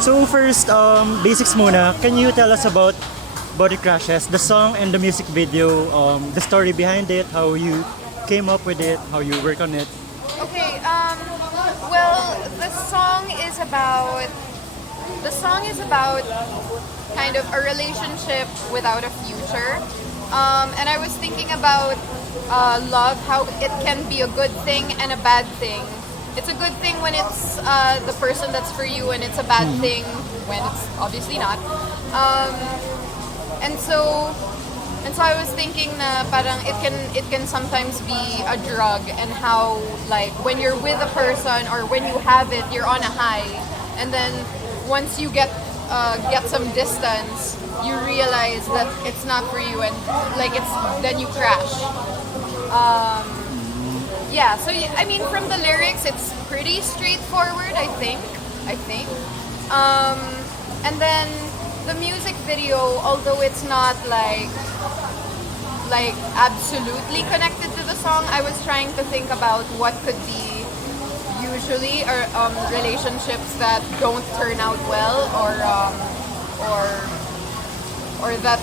So first, basics muna. Can you tell us about Body Crashes, the song and the music video, the story behind it, how you came up with it, how you work on it? Okay, well, the song is about kind of a relationship without a future. And I was thinking about love, how it can be a good thing and a bad thing. It's a good thing when it's the person that's for you, and it's a bad thing when it's obviously not. Um, and so I was thinking na parang it can sometimes be a drug, and how like when you're with a person or when you have it, you're on a high, and then once you get some distance, you realize that it's not for you, and like then you crash. Yeah, so I mean, from the lyrics, it's pretty straightforward. I think. And then the music video, although it's not like absolutely connected to the song, I was trying to think about what could be usually relationships that don't turn out well, or that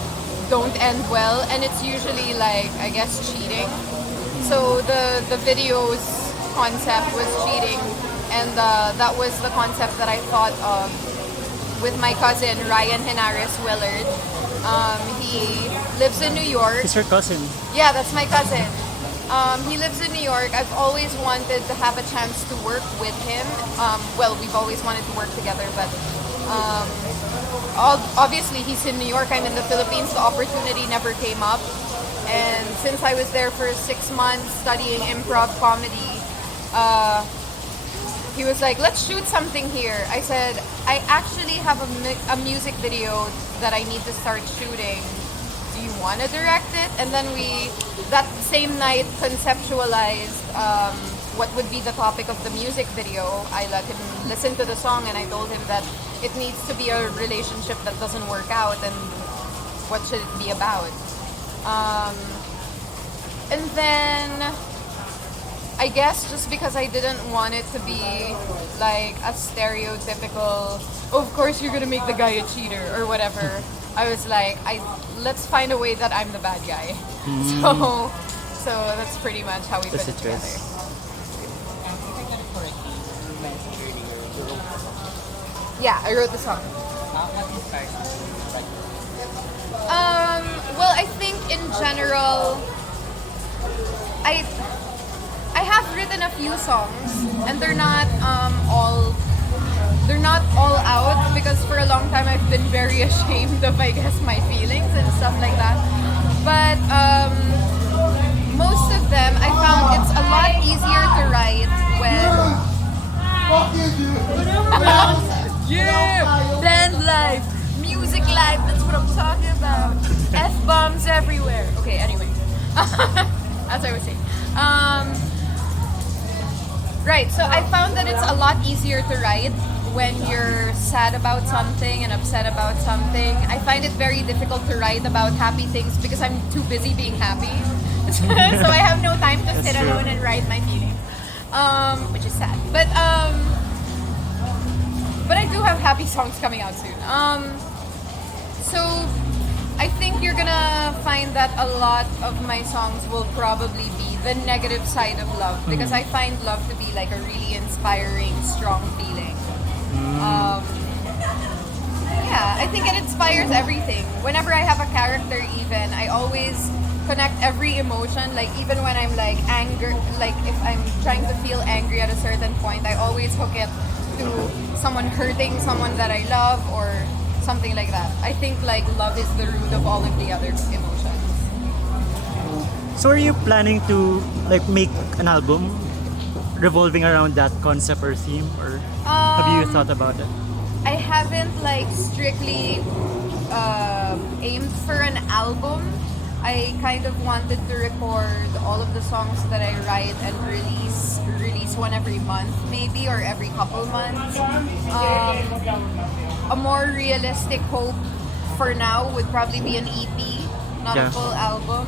don't end well, and it's usually like, I guess, cheating. So the video's concept was cheating, and that was the concept that I thought of with my cousin Rhian Willard. He lives in New York. It's your cousin. Yeah, that's my cousin. He lives in New York. I've always wanted to have a chance to work with him. Well, we've always wanted to work together, but obviously he's in New York. I'm in the Philippines. The opportunity never came up. And since I was there for 6 months studying improv comedy, he was like, let's shoot something here. I said, I actually have a music video that I need to start shooting. Do you want to direct it? And then we, that same night, conceptualized what would be the topic of the music video. I let him listen to the song, and I told him that it needs to be a relationship that doesn't work out, and what should it be about? And then I guess just because I didn't want it to be like a stereotypical, of course you're gonna make the guy a cheater or whatever, I was like, let's find a way that I'm the bad guy. So that's pretty much how we put it together. Yeah, I wrote the song. Well, I think in general, I have written a few songs, and they're not all out, because for a long time I've been very ashamed of, I guess, my feelings and stuff like that. But most of them, I found it's a lot easier to write when yeah, band life, music life. That's what I'm talking about. F-bombs everywhere. Okay, anyway. As I was saying. Right, so I found that it's a lot easier to write when you're sad about something and upset about something. I find it very difficult to write about happy things because I'm too busy being happy. So I have no time to sit alone and write my feelings. Which is sad. But I do have happy songs coming out soon. So I think you're gonna find that a lot of my songs will probably be the negative side of love, because I find love to be like a really inspiring, strong feeling. Yeah, I think it inspires everything. Whenever I have a character, even, I always connect every emotion. Like even when I'm like anger, like if I'm trying to feel angry at a certain point, I always hook it to someone hurting someone that I love, or something like that. I think like love is the root of all of the other emotions. So are you planning to like make an album revolving around that concept or theme, or have you thought about it? I haven't like strictly aimed for an album. I kind of wanted to record all of the songs that I write and release one every month, maybe, or every couple months. A more realistic hope for now would probably be an EP, not a full album.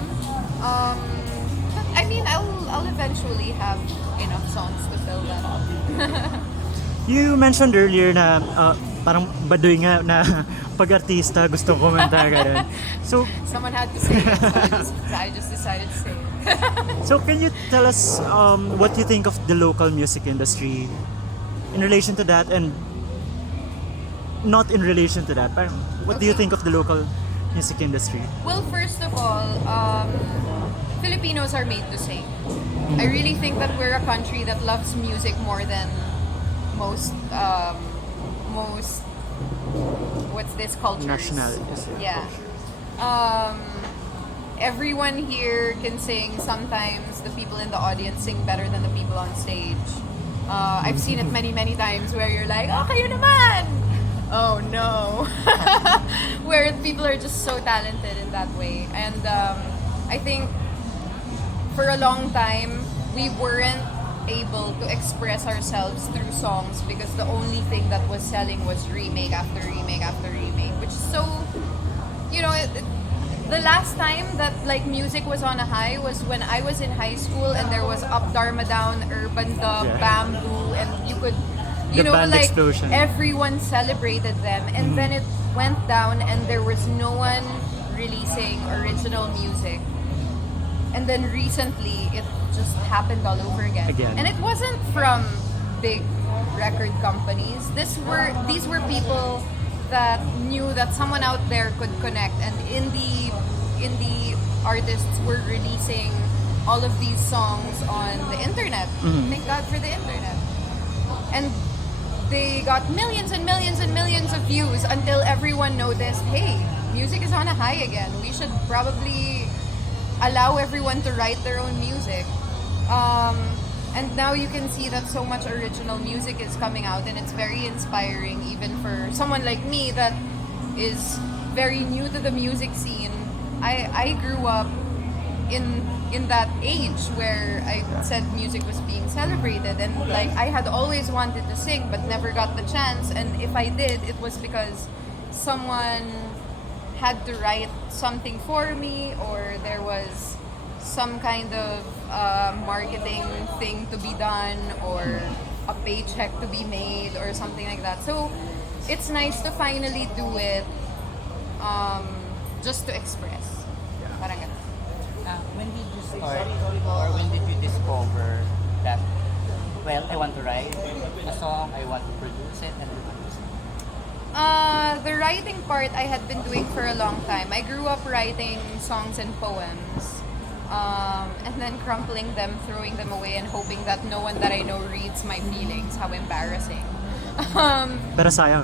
But I mean, I'll eventually have enough songs to fill that up. You mentioned earlier na parang baduy nga na pag-artista gusto kumanta ganun. So Someone had to say it, so I just decided to say it. so can you tell us what you think of the local music industry in relation to that, and not in relation to that, but what do you think of the local music industry? Well, first of all, Filipinos are made to sing. I really think that we're a country that loves music more than most what's this cultures. Nationalities. Yeah. Everyone here can sing. Sometimes the people in the audience sing better than the people on stage. I've seen it many times where you're like, oh, kayo naman! Oh no. Where people are just so talented in that way. And I think for a long time, we weren't able to express ourselves through songs because the only thing that was selling was remake after remake after remake, which is so, the last time that like music was on a high was when I was in high school and there was Up Dharma Down, Urban Dub, Yeah. Bamboo, and you could, The band like explosion. everyone celebrated them, and then it went down and there was no one releasing original music. And then recently, it just happened all over again. And it wasn't from big record companies. These were people that knew that someone out there could connect, and indie artists were releasing all of these songs on the internet. Thank God for the internet. And they got millions and millions and millions of views until everyone noticed, hey, music is on a high again. We should probably allow everyone to write their own music. And now you can see that so much original music is coming out, and it's very inspiring even for someone like me that is very new to the music scene. I grew up in that age where I said music was being celebrated, and like I had always wanted to sing but never got the chance, and if I did, it was because someone had to write something for me, or there was some kind of marketing thing to be done, or a paycheck to be made, or something like that. So it's nice to finally do it just to express. Parang ganun. When did you start, or when did you discover that, well, I want to write a song, I want to produce it, and I want to sing? The writing part I had been doing for a long time. I grew up writing songs and poems, and then crumpling them, throwing them away, and hoping that no one that I know reads my feelings. How embarrassing. Pero sayang.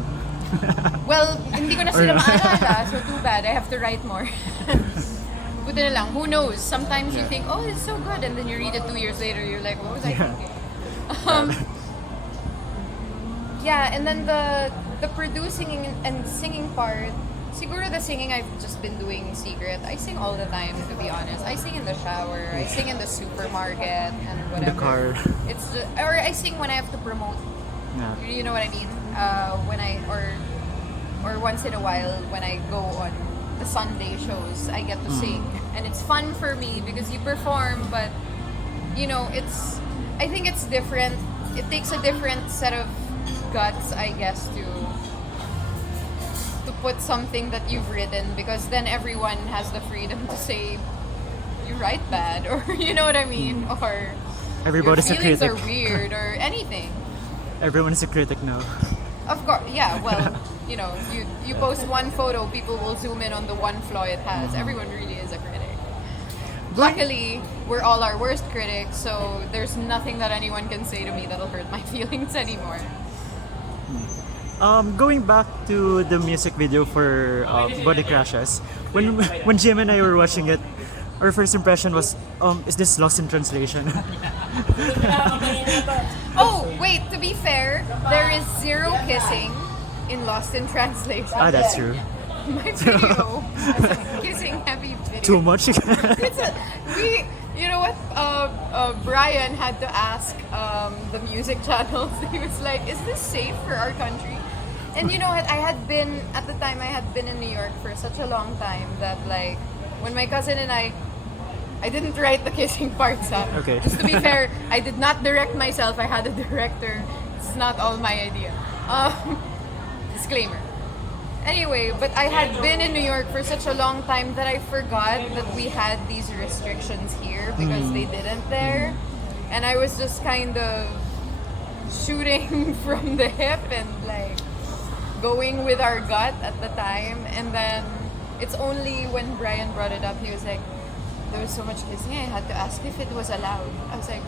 Well, hindi ko na sila maalala, so too bad. I have to write more. Buti na lang, who knows? Sometimes you think, oh, it's so good, and then you read it 2 years later, you're like, what was I thinking? Yeah, and then the producing and singing part, siguro the singing I've just been doing secret. I sing all the time, to be honest. I sing in the shower, I sing in the supermarket, and whatever. In the car. It's just, or I sing when I have to promote. Yeah. You know what I mean? When I or once in a while when I go on the Sunday shows, I get to sing, and it's fun for me because you perform, but I think it's different. It takes a different set of guts, I guess, to put something that you've written, because then everyone has the freedom to say you write bad, or you know what I mean, or Everybody's your a feelings critic. are weird, or anything. Everyone is a critic now. Of course, yeah. Well, you post one photo, people will zoom in on the one flaw it has. Everyone really is a critic. Luckily, we're all our worst critics, so there's nothing that anyone can say to me that'll hurt my feelings anymore. Going back to the music video for Body Crashes, when Jim and I were watching it, our first impression was, is this lost in translation? Oh, wait, to be fair, there is zero kissing in Lost in Translation. That's true. My video, kissing heavy video. Too much? You know what? Brian had to ask the music channels. He was like, "Is this safe for our country?" And you know what? At the time, I had been in New York for such a long time that, like, when my cousin and I didn't write the kissing parts up. Okay. Just to be fair, I did not direct myself. I had a director. It's not all my idea. Disclaimer. Anyway, but I had been in New York for such a long time that I forgot that we had these restrictions here because they didn't there. And I was just kind of shooting from the hip and like going with our gut at the time. And then it's only when Brian brought it up, he was like, there was so much kissing, I had to ask if it was allowed. I was like,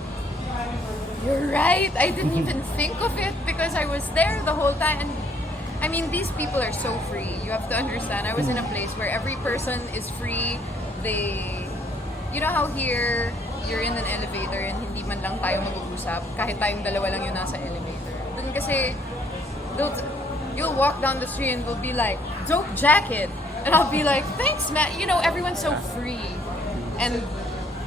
you're right, I didn't even think of it because I was there the whole time. And I mean, these people are so free. You have to understand, I was in a place where every person is free. They, you know how here, you're in an elevator and hindi man lang tayo mag-uusap kahit tayong dalawa lang yung nasa elevator. Dun kasi, you'll walk down the street and they'll be like, dope jacket. And I'll be like, thanks, man. You know, everyone's so free. And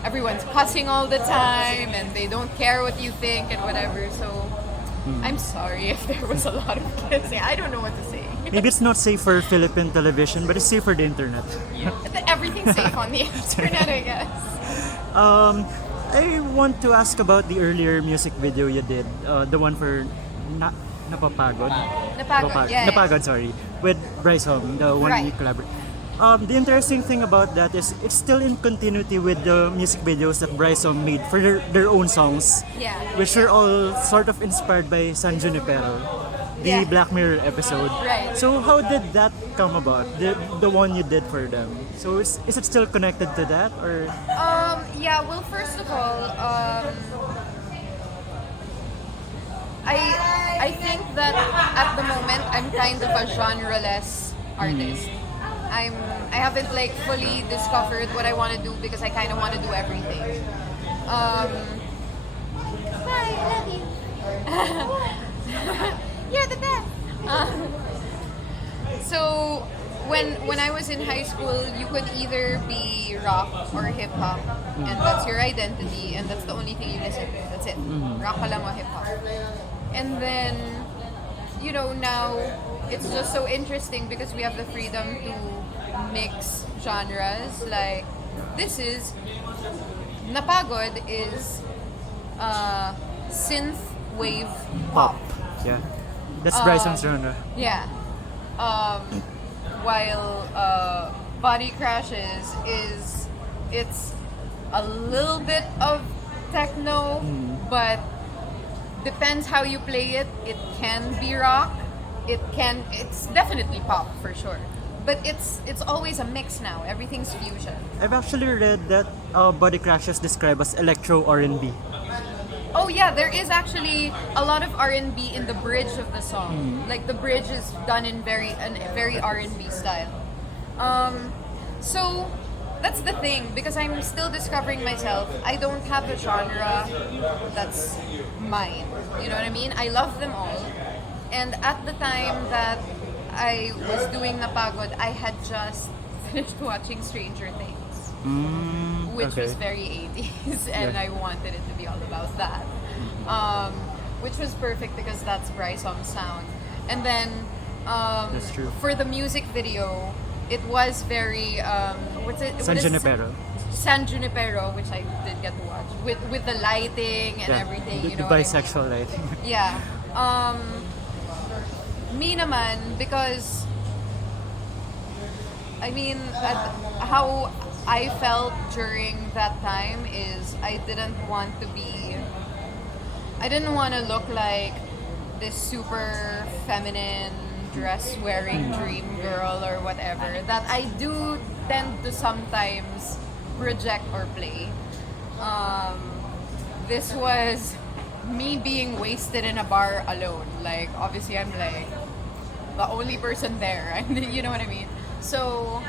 everyone's cussing all the time and they don't care what you think and whatever. So, I'm sorry if there was a lot of kissing. I don't know what to say. Maybe it's not safe for Philippine television, but it's safe for the internet. Everything's safe on the internet, I guess. I want to ask about the earlier music video you did, the one for Napapagod. Napagod, sorry, with Brisom, the one Right. you collaborate. The interesting thing about that is it's still in continuity with the music videos that Brisom made for their own songs, Yeah. which were all sort of inspired by San Junipero, the Yeah. Black Mirror episode. Right. So how did that come about? The one you did for them. So is it still connected to that or? Yeah, well, first of all, I think that at the moment I'm kind of a genre-less artist. I haven't like fully discovered what I want to do because I kind of want to do everything. Bye, love you. You're the best. So when I was in high school, you could either be rock or hip hop, and that's your identity, and that's the only thing you listen to. That's it. Rock ka lang o hip hop. And then, you know, now it's just so interesting because we have the freedom to mix genres. Like this is Napagod is synth wave pop. Yeah, that's Bryson's genre. Yeah. While Body Crashes it's a little bit of techno, but depends how you play it. It can be rock. It's definitely pop for sure. But it's always a mix now. Everything's fusion. I've actually read that Body Crashes described as electro R&B. Oh yeah, there is actually a lot of R&B in the bridge of the song. Like the bridge is done in very R&B style. So that's the thing because I'm still discovering myself. I don't have a genre that's mine. You know what I mean? I love them all. And at the time that I was doing Napagod, I had just finished watching Stranger Things. Which was very 80s, and I wanted it to be all about that. Which was perfect because that's Brysom's sound. And then That's true. for the music video, it was very San Junipero. San Junipero, which I did get to watch with the lighting and everything. The, You know, the what I mean? bisexual lighting. Yeah. Me naman, because I mean, how I felt during that time is I didn't want to look like this super feminine dress wearing dream girl or whatever that I do tend to sometimes project or play. This was me being wasted in a bar alone. Like, obviously I'm like the only person there. You know what I mean? So,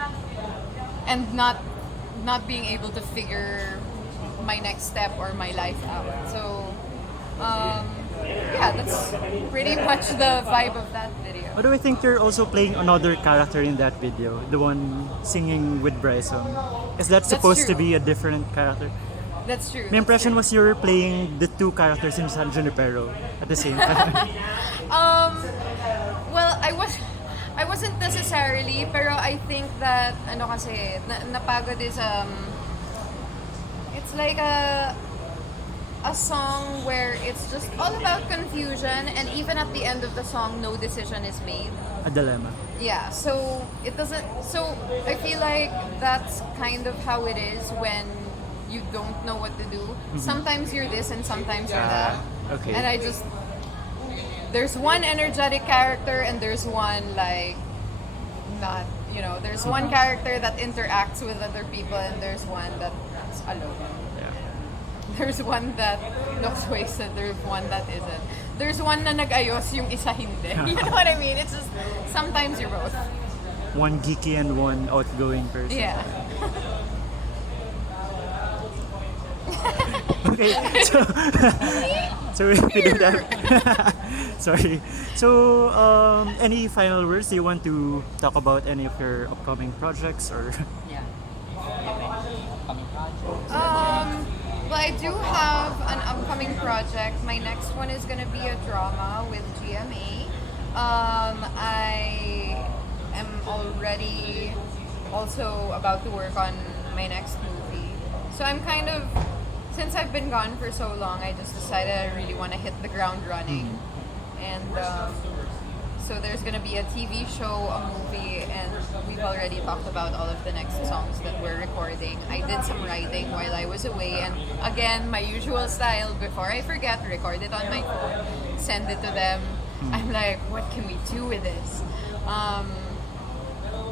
and not being able to figure my next step or my life out. So, yeah, that's pretty much the vibe of that video. But do I think you're also playing another character in that video? The one singing with Brisom. Is that supposed to true. be a different character? That's true. My impression was you were playing the two characters in San Junipero at the same time. Well, I wasn't necessarily, pero I think that Napagod is it's like a song where it's just all about confusion, and even at the end of the song, no decision is made. A dilemma. Yeah, so it doesn't. So I feel like that's kind of how it is when you don't know what to do. Sometimes you're this and sometimes you're that. Okay. And I just. There's one energetic character and there's one like. Not. There's one character that interacts with other people and there's one that's alone. Yeah. There's one that looks wasted, there's one that isn't. There's one na nag-ayos, yung isa hindi. You know what I mean? It's just, sometimes you're both. One geeky and one outgoing person. Yeah. Okay, so if we do that, sorry. So, any final words? Do you want to talk about any of your upcoming projects or? Yeah. Upcoming projects. Well, I do have an upcoming project. My next one is going to be a drama with GMA. I am already also about to work on my next movie. So I'm kind of, since I've been gone for so long, I just decided I really want to hit the ground running. And so there's going to be a TV show, a movie, and we've already talked about all of the next songs that we're recording. I did some writing while I was away, and again, my usual style, before I forget, record it on my phone, send it to them. I'm like, what can we do with this?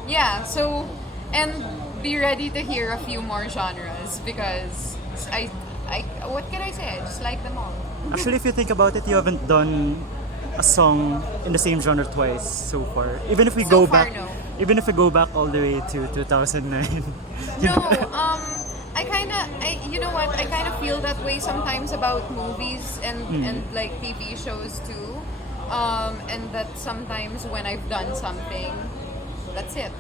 Yeah, so, and be ready to hear a few more genres because I what can I say? I just like them all. Actually, if you think about it, you haven't done a song in the same genre twice so far. Even if we So go far, back, no. even if we go back all the way to 2009. No, you know what? I kind of feel that way sometimes about movies and like TV shows too. And that sometimes when I've done something, that's it.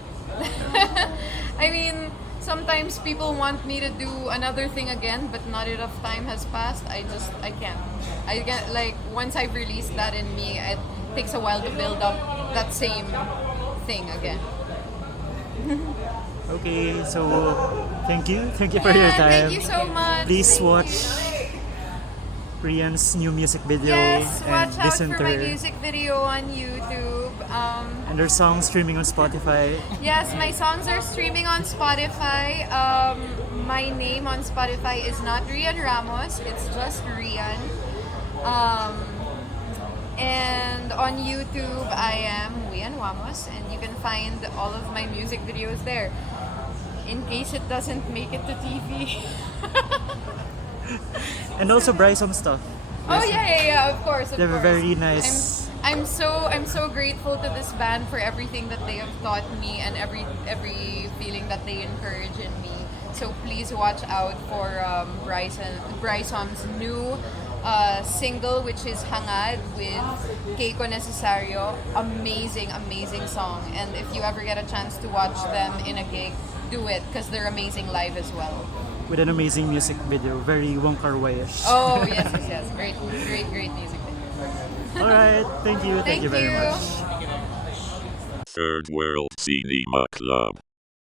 I mean, sometimes people want me to do another thing again, but not enough time has passed. I can't. I get like once I've released that in me, it takes a while to build up that same thing again. Okay, so thank you for your time. Thank you so much. Please Thank watch you. Rhian's new music video Yes, and watch out listen for to my her. music video on YouTube. And her song streaming on Spotify. Yes, my songs are streaming on Spotify. My name on Spotify is not Rhian Ramos, it's just Rhian. And on YouTube, I am Rhian Ramos, and you can find all of my music videos there. In case it doesn't make it to TV. And also Brisom stuff. Oh yeah, of course. They have a very nice. I'm so grateful to this band for everything that they have taught me and every feeling that they encourage in me. So please watch out for Brisom's new single, which is Hangad with Keiko Necesario. Amazing song. And if you ever get a chance to watch them in a gig, do it because they're amazing live as well. With an amazing music video, very Wong Kar-wai-ish. Oh yes. Great music video. All right, thank you very much. Third World Cinema Club.